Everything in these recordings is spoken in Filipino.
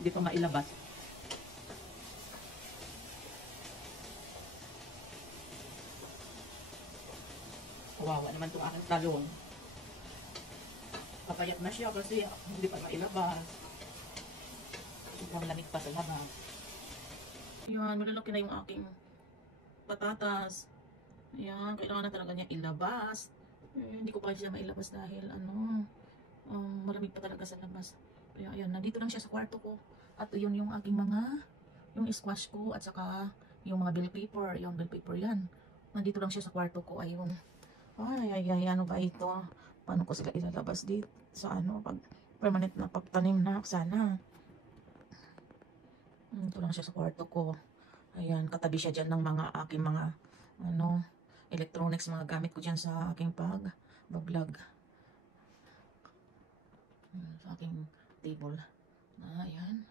Hindi pa mailabas. Kawawa naman itong aking talong. Papayat na siya kasi hindi pa mailabas. Sobrang lamig pa sa labas. Ayan, malalaki na yung aking patatas. Ayan, kailangan na talaga niya ilabas. Hindi ko pa siya mailabas dahil malamig pa talaga sa labas. Kaya ayan, nandito lang siya sa kwarto ko. At yun yung aking yung squash ko at saka yung mga bell pepper. Yung bell pepper yan. Nandito lang siya sa kwarto ko. Ayun. Ay, ano ba ito? Paano ko sila ilalabas dito? Sa pag permanent na pagtanim na sana. Ito lang siya sa kwarto ko. Ayan, katabi siya dyan ng mga aking mga electronics, mga gamit ko dyan sa aking pag-vlog. Sa aking table. Ayan.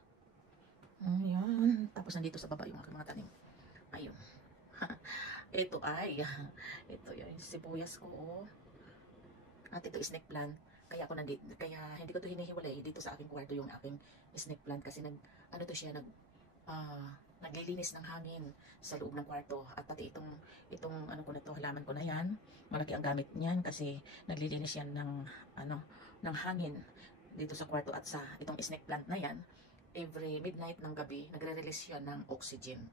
Ayan. Tapos nandito sa baba yung aking mga tanim. Ayun. Ito yung sibuyas ko. At ito snake plant. Kaya hindi ko to hinihiwalay dito sa aking kwarto yung aking snake plant kasi naglilinis ng hangin sa loob ng kwarto. At pati itong halaman ko na yan, malaki ang gamit niyan kasi naglilinis yan ng hangin dito sa kwarto. At sa itong snake plant na yan, every midnight ng gabi, nagre-release yan ng oxygen.